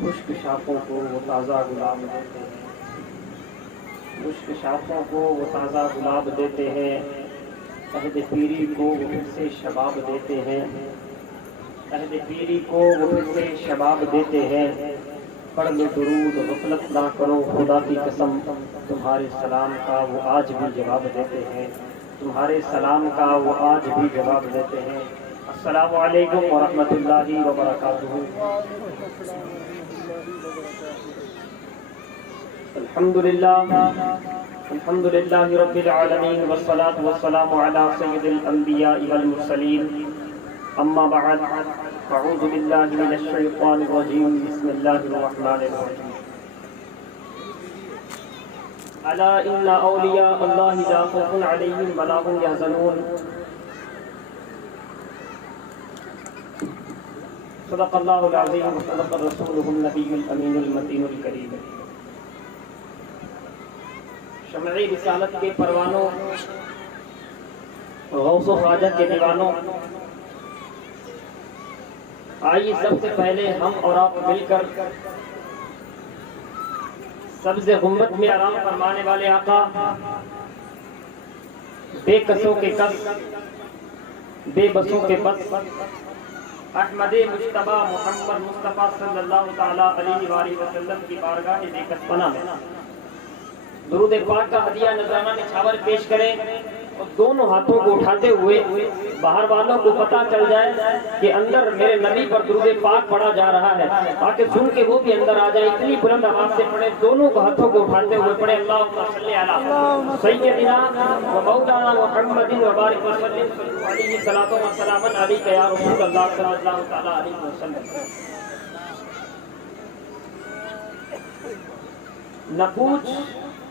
خشک شاخوں کو وہ تازہ گلاب دیتے ہیں، خشک شاخوں کو وہ تازہ گلاب دیتے ہیں، عہد پیری کو وہ پھر سے شباب دیتے ہیں، عہد پیری کو وہ پھر سے شباب دیتے ہیں۔ پڑھ لو درود غفلت نہ کرو، خدا کی قسم تمہارے سلام کا وہ آج بھی جواب دیتے ہیں، تمہارے سلام کا وہ آج بھی جواب دیتے ہیں۔ السلام علیکم ورحمۃ اللہ وبرکاتہ۔ الحمد للہ رب العالمین والصلاة والسلام علی سید الانبیاء والمرسلین، اما بعد اعوذ باللہ من الشیطان الرجیم، بسم اللہ الرحمن الرحیم۔ الا ان اولیاء اللہ لا خوف علیہم ولا هم یحزنون، صدق اللہ العظیم وصدق رسولہ النبی الامین المتین الکریم۔ شمعِ رسالت کے پروانوں، غوث و خواجہ کے دیوانوں، آئیے سب سے پہلے ہم اور آپ مل کر سبز غنبد میں آرام فرمانے والے آقا، بے کسوں کے کس، بے بسوں کے بس، احمد مجتبی محمد مصطفیٰ صلی اللہ تعالیٰ علیہ وآلہ وسلم کی بارگاہ بے کس پناہ میں درود پاک کا ہدیہ نذرانہ نچھاور پیش کریں، اور دونوں ہاتھوں کو اٹھاتے ہوئے باہر والوں کو پتہ چل جائے کہ اندر میرے نبی پر درود پاک پڑھا جا رہا ہے، تاکہ سن کے وہ بھی اندر آ جائے۔ اتنی بلند آواز سے پڑھے، دونوں کو ہاتھوں کو اٹھاتے ہوئے پڑھے، اللہم صلی علی سیدنا و مولانا محمد و بارک وسلم علیہ الصلاۃ والسلام علیک یا رسول اللہ صلی اللہ تعالی علیہ وسلم۔ نہ پوچھ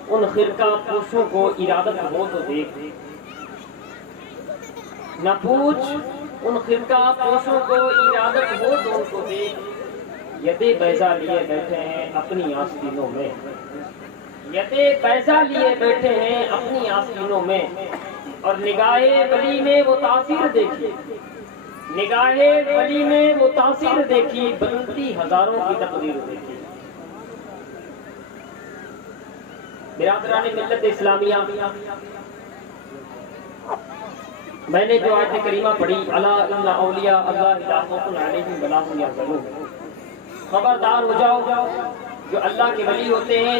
ان خرقہ پوشوں کو ارادت ہو تو دیکھ، نہ پوچھ ان خرقہ پوشوں کو ارادت ہو تو ان کو دیکھ، یدے بیضا لیے بیٹھے ہیں اپنی آستینوں میں، یدے بیضا لیے بیٹھے ہیں اپنی آستینوں میں، اور نگاہ ولی میں وہ تاثیر دیکھی، نگاہ ولی میں وہ تاثیر دیکھی، بدلتی ہزاروں کی تقدیر دیکھی۔ برادران ملت اسلامیہ، میں نے جو آیت کریمہ پڑھی، الا ان اولیاء اللہ لا خوف علیہم ولا هم یحزنون، خبردار ہو جاؤ، جو اللہ کے ولی ہوتے ہیں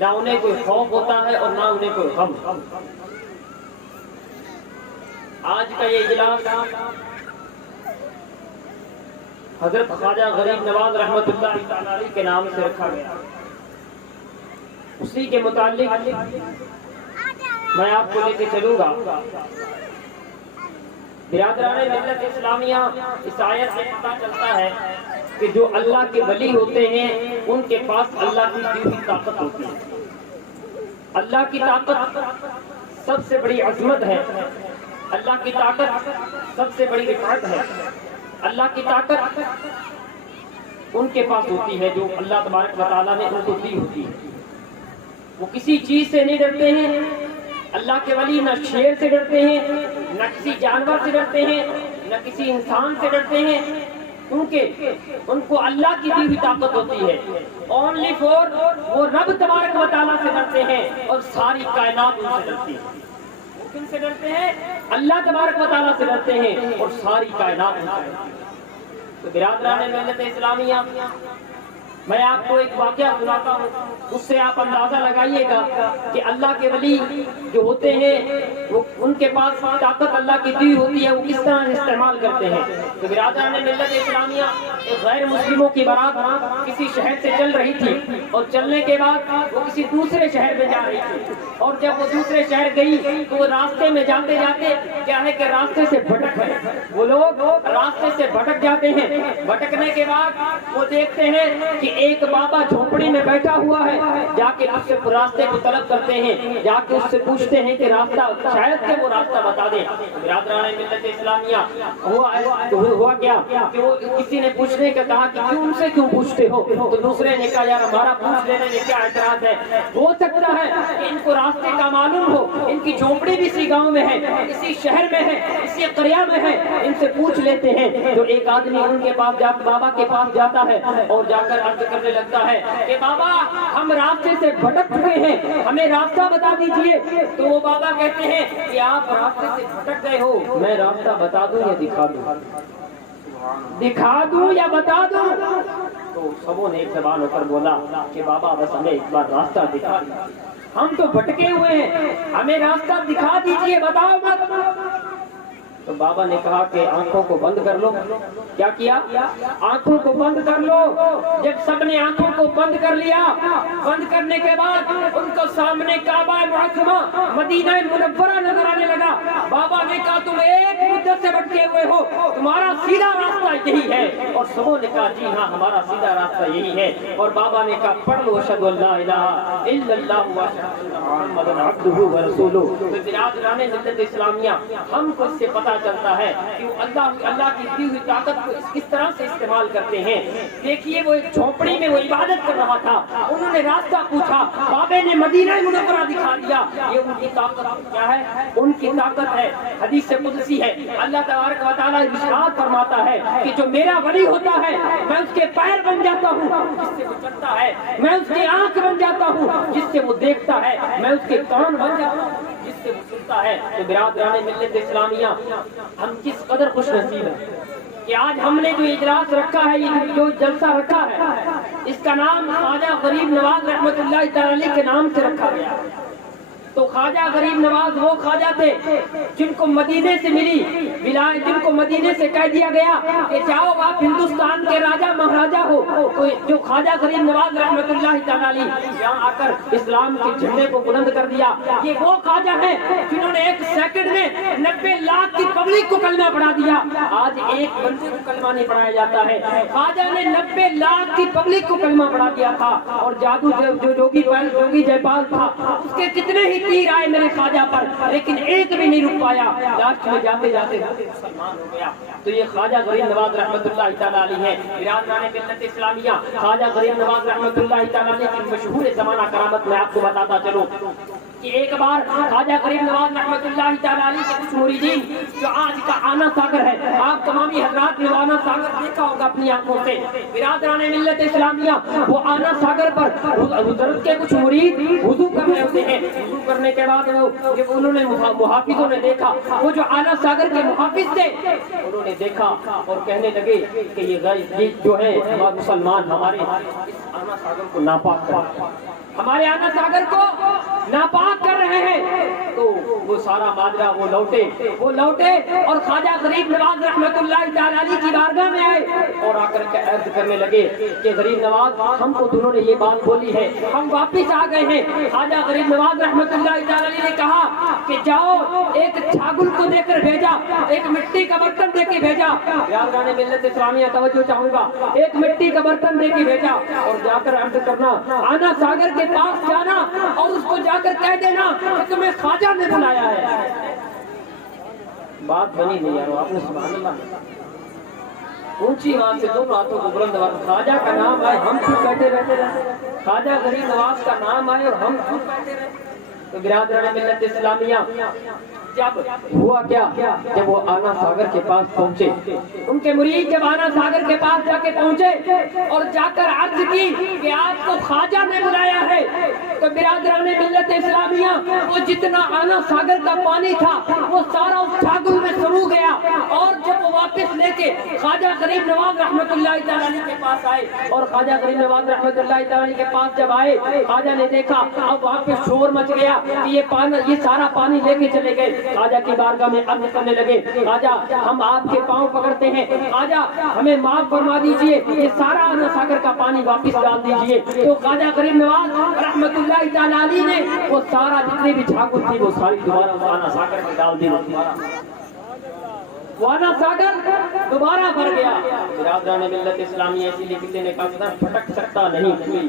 نہ انہیں کوئی خوف ہوتا ہے اور نہ انہیں کوئی غم۔ آج کا یہ اجلاس حضرت خواجہ غریب نواز رحمۃ اللہ تعالی علیہ کے نام سے رکھا گیا، اسی کے متعلق میں آپ کو لے کے چلوں گا۔ برادران ملت اسلامیہ، اس آیت سے پتہ چلتا ہے کہ جو اللہ کے ولی ہوتے ہیں ان کے پاس اللہ کی دی ہوئی طاقت ہوتی ہے۔ اللہ کی طاقت سب سے بڑی عظمت ہے، اللہ کی طاقت سب سے بڑی رفعت ہے، اللہ کی طاقت ان کے پاس ہوتی ہے جو اللہ تبارک و تعالیٰ نے ان کو دی ہوتی ہے۔ وہ کسی چیز سے نہیں ڈرتے ہیں، اللہ کے ولی نہ شیر سے ڈرتے ہیں، نہ کسی جانور سے ڈرتے ہیں، نہ کسی انسان سے ڈرتے ہیں، ان کو اللہ کی دی ہوئی طاقت ہوتی ہے۔ اونلی فور وہ رب تبارک و تعالیٰ سے ڈرتے ہیں اور ساری کائنات ان سے ڈرتی ہے۔ وہ کن سے ڈرتے ہیں؟ اللہ تبارک و تعالیٰ سے ڈرتے ہیں اور ساری کائنات ان سے ڈرتی ہے۔ تو برادران ملت اسلامیہ، میں آپ کو ایک واقعہ سناتا ہوں، اس سے آپ اندازہ لگائیے گا کہ اللہ کے ولی جو ہوتے ہیں وہ ان کے پاس طاقت اللہ کی دی ہوتی ہے، وہ کس طرح استعمال کرتے ہیں۔ تو برادران ملت اسلامیہ، ایک غیر مسلموں کی بارات کسی شہر سے چل رہی تھی، اور چلنے کے بعد وہ کسی دوسرے شہر میں جا رہی تھی، اور جب وہ دوسرے شہر گئی تو وہ راستے میں جاتے جاتے کیا ہے کہ راستے سے بھٹک گئے۔ وہ لوگ راستے سے بھٹک جاتے ہیں، بھٹکنے کے بعد وہ دیکھتے ہیں کہ ایک بابا جھونپڑی میں بیٹھا ہوا ہے، جا کے اس سے راستے کو طلب کرتے ہیں، جا کے اس سے پوچھتے ہیں کہ راستہ شاید کہ وہ راستہ بتا دے۔ برادران ملت اسلامیہ، ہوا کیا کہ وہ کسی نے پوچھا پوچھنے کا کہا کہ ان سے کیوں پوچھتے ہو؟ تو دوسرے نے کہا یار ہمارا پوچھ لینے میں کیا اعتراض ہے، ہو سکتا ہے کہ ان کو راستے کا معلوم ہو، ان کی جھونپڑی بھی اسی گاؤں میں ہے، اسی شہر میں ہے، اسی قریہ میں ہے، ان سے پوچھ لیتے ہیں۔ تو ایک آدمی ان کے پاس بابا کے پاس جاتا ہے اور جا کر عرض کرنے لگتا ہے کہ بابا ہم راستے سے بھٹک چکے ہیں، ہمیں راستہ بتا دیجئے۔ تو وہ بابا کہتے ہیں کہ آپ راستے سے بھٹک گئے ہو، میں راستہ بتا دوں یا دکھا دوں؟ دکھا دوں یا بتا دوں؟ تو سبوں نے ایک زبان ہو کر بولا کہ بابا بس ہمیں ایک بار راستہ دکھا دیجیے، ہم تو بھٹکے ہوئے ہیں، ہمیں راستہ دکھا دیجئے، بتاؤ مت۔ تو بابا نے کہا کہ آنکھوں کو بند کر لو۔ کیا کیا؟ آنکھوں کو بند کر لو۔ جب سب نے آنکھوں کو بند کر لیا، بند کرنے کے بعد ان کو سامنے کعبہ معظمہ مدینہ منورہ نظر آنے لگا۔ بابا نے کہا تم ایک مدت سے بھٹکے ہوئے ہو، تمہارا سیدھا راستہ یہی ہے۔ اور سبوں نے کہا جی ہاں ہمارا سیدھا راستہ یہی ہے۔ اور بابا نے کہا پڑھ لو اشہد ان لا الہ الا اللہ واشہد ان محمد عبدہ ورسولہ۔ تو برادران ملت اسلامیہ، ہم کو اس سے پتہ چلتا ہے کہ وہ اللہ کی دی ہوئی طاقت کو کس طرح سے استعمال کرتے ہیں۔ دیکھیے وہ ایک جھونپڑی میں وہ عبادت کر رہا تھا، انہوں نے راستہ پوچھا، بابے نے مدینہ منورہ دکھا دیا۔ یہ ان کی طاقت کیا ہے؟ ان کی طاقت ہے، حدیث قدسی ہے، اللہ تبارک و تعالیٰ ارشاد فرماتا ہے کہ جو میرا ولی ہوتا ہے میں اس کے پیر بن جاتا ہوں جس سے وہ چلتا ہے، میں اس کی آنکھ بن جاتا ہوں جس سے وہ دیکھتا ہے، میں اس کے کان بن جاتا ہوں جس سے وہ سنتا ہے۔ تو برادران ملت اسلامیہ، ہم کس قدر خوش نصیب ہیں کہ آج ہم نے جو اجلاس رکھا ہے، یہ جو جلسہ رکھا ہے، اس کا نام خواجہ غریب نواز رحمۃ اللہ تعالی علیہ کے نام سے رکھا گیا۔ تو خواجہ غریب نواز وہ خواجہ تھے جن کو مدینے سے ملی ولایت، جن کو مدینے سے کہہ دیا گیا کہ جاؤ آپ ہندوستان کے راجہ مہاراجہ ہو۔ تو جو خواجہ غریب نواز رحمۃ اللہ تعالی علیہ یہاں آ کر اسلام کے جھنڈے کو بلند کر دیا۔ یہ وہ خواجہ ہیں جنہوں نے ایک سیکنڈ میں 90 لاکھ کی پبلک کو کلمہ پڑھا دیا۔ آج ایک بندے کو کلمہ نہیں پڑھایا جاتا ہے، خواجہ نے 90 لاکھ کی پبلک کو کلمہ پڑھا دیا تھا۔ اور جادو جو جوگی جے پال تھا، اس کے کتنے ہی تیر آئے میرے خواجہ پر، لیکن ایک بھی نہیں رک پایا، لاسٹ میں جاتے جاتے مسلمان ہو گیا۔ تو یہ خواجہ غریب نواز رحمۃ اللہ تعالی علیہ ہے۔ برادران ملت اسلامیہ، خواجہ غریب نواز رحمۃ اللہ تعالی علیہ کی مشہور زمانہ کرامت میں آپ کو بتاتا چلوں کہ ایک بار خواجہ غریب نواز رحمۃ اللہ تعالی علیہ کے کچھ مریدین جو آج کا آنا ساگر ہے، آپ تمامی حضرات نے آنا ساگر دیکھا ہوگا اپنی آنکھوں سے۔ برادران ملت اسلامیہ، وہ آنا ساگر پر حضرت کے کچھ مرید وضو کر رہے ہوتے ہیں۔ وضو کرنے کے بعد جب انہوں نے محافظوں نے دیکھا، وہ جو آنا ساگر کے محافظ تھے، انہوں نے دیکھا اور کہنے لگے کہ یہ جو ہے مسلمان ہمارے آنا ساگر کو ناپاک کر، ہمارے آنا ساگر کو ناپاک کر رہے ہیں۔ تو وہ سارا ماجرا وہ لوٹے اور خواجہ غریب نواز رحمۃ اللہ تعالی علیہ کی بارگاہ میں آئے اور آ کر کے عرض کرنے لگے کہ غریب نواز، ہم کو دونوں نے یہ بات بولی ہے، ہم واپس آ گئے ہیں۔ خواجہ غریب نواز رحمۃ اللہ تعالی علیہ نے کہا کہ جاؤ ایک چھاگل کو دے کر بھیجا، ایک مٹی کا برتن دے کے بھیجا۔ برادران ملت اسلامیہ توجہ چاہوں گا، ایک مٹی کا برتن دے کے بھیجا اور جا کر عرض کرنا، آنا ساگر کے پاس جانا اور اس کو جا کر کہہ دینا کہ تمہیں خواجہ نے بلایا ہے۔ بات بنی نہیں یارو، آپ نے سبحان اللہ اونچی آواز سے دونوں ہاتھوں کو بلند آواز، خواجہ کا نام آئے ہم چپ بیٹھے رہتے، خواجہ غریب نواز کا نام آئے اور ہم چپ بیٹھے رہتے۔ تو برادران ملت اسلامیہ، جب ہوا کیا، جب وہ آنا ساگر کے پاس پہنچے، ان کے مرید جب آنا ساگر کے پاس جا کے پہنچے اور جا کر عرض کی کہ آپ کو خواجہ نے بلایا ہے، تو برادران ملت اسلامیہ، وہ جتنا آنا ساگر کا پانی تھا وہ سارا اس چھاگل میں سمو گیا۔ اور جب وہ واپس لے کے خواجہ غریب نواز رحمۃ اللہ تعالی علیہ کے پاس آئے اور خواجہ غریب نواز رحمۃ اللہ تعالی علیہ کے پاس جب آئے، خواجہ نے دیکھا اب وہاں پہ شور مچ گیا کہ یہ سارا پانی لے کے چلے گئے۔ خواجہ کی بارگاہ میں عرض کرنے لگے، خواجہ ہم آپ کے پاؤں پکڑتے ہیں، خواجہ ہمیں معاف فرما دیجئے، یہ سارا آنا ساگر کا پانی واپس ڈال دیجئے۔ تو خواجہ غریب نواز رحمۃ اللہ تعالی علیہ نے وہ سارا جتنے بھی چھاگل تھی وہ ساری دوبارہ اس آنا ساگر میں ڈال دی، وہ آنا ساگر دوبارہ بھر گیا۔ برادران ملت اسلامی، اسی لیے کسی نے کہا پھٹک سکتا نہیں کوئی